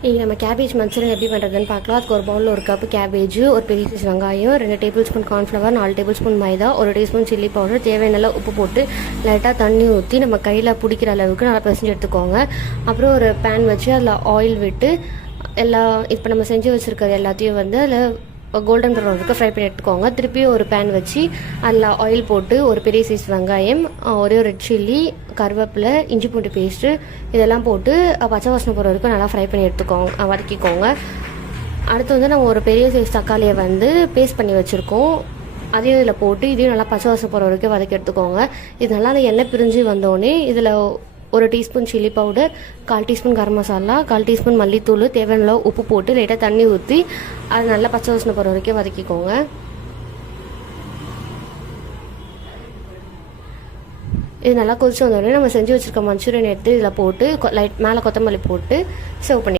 இன்றைக்கி நம்ம cabbage Manchurian எப்படி பண்ணுறதுன்னு பார்க்கலாம். அதுக்கு ஒரு பவுலில் ஒரு கப்பு கேபேஜ், ஒரு பெரிய சைஸ் வெங்காயம், 2 tablespoon cornflour, 4 tablespoon maida, 1 teaspoon chilli powder, தேவையான உப்பு போட்டு லைட்டாக தண்ணி ஊற்றி நம்ம கையில் பிடிக்கிற அளவுக்கு நல்லா பிசைஞ்சு எடுத்துக்கோங்க. அப்புறம் ஒரு பேன் வச்சு அதில் ஆயில் விட்டு இப்போ நம்ம செஞ்சு வச்சுருக்கிறது எல்லாத்தையும் அதில் கோல்டன் ப்ரௌன் வரைக்கும் ஃப்ரை பண்ணி எடுத்துக்கோங்க. திருப்பி ஒரு பேன் வச்சு அதில் ஆயில் போட்டு ஒரு பெரிய சைஸ் வெங்காயம், ஒரே ஒரு ரெட் சில்லி, கருவேப்பிலை, இஞ்சி பூண்டு பேஸ்ட்டு இதெல்லாம் போட்டு பச்சை வாசனை போகிற வரைக்கும் நல்லா ஃப்ரை பண்ணி வதக்கிக்கோங்க. அடுத்து நம்ம ஒரு பெரிய சைஸ் தக்காளியை பேஸ்ட் பண்ணி வச்சுருக்கோம். அதையும் இதில் போட்டு இதையும் நல்லா பச்சை வாசனை போகிற வரைக்கும் வதக்கி எடுத்துக்கோங்க. இது நல்லா அந்த எண்ணெய் பிரிஞ்சு வந்தோடனே இதில் 1 teaspoon chilli powder, 1/4 teaspoon garam masala, 1/4 teaspoon மல்லித்தூள், தேவையான உப்பு போட்டு லைட்டாக தண்ணி ஊற்றி அது நல்லா பச்சை வாசனை போகிற வரைக்கும் வதக்கிக்கோங்க. இது நல்லா கொதிச்சு வந்தோடனே நம்ம செஞ்சு வச்சுருக்க மஞ்சூரியன் எடுத்து இதில் போட்டு மேலே கொத்தமல்லி போட்டு சர்வ் பண்ணி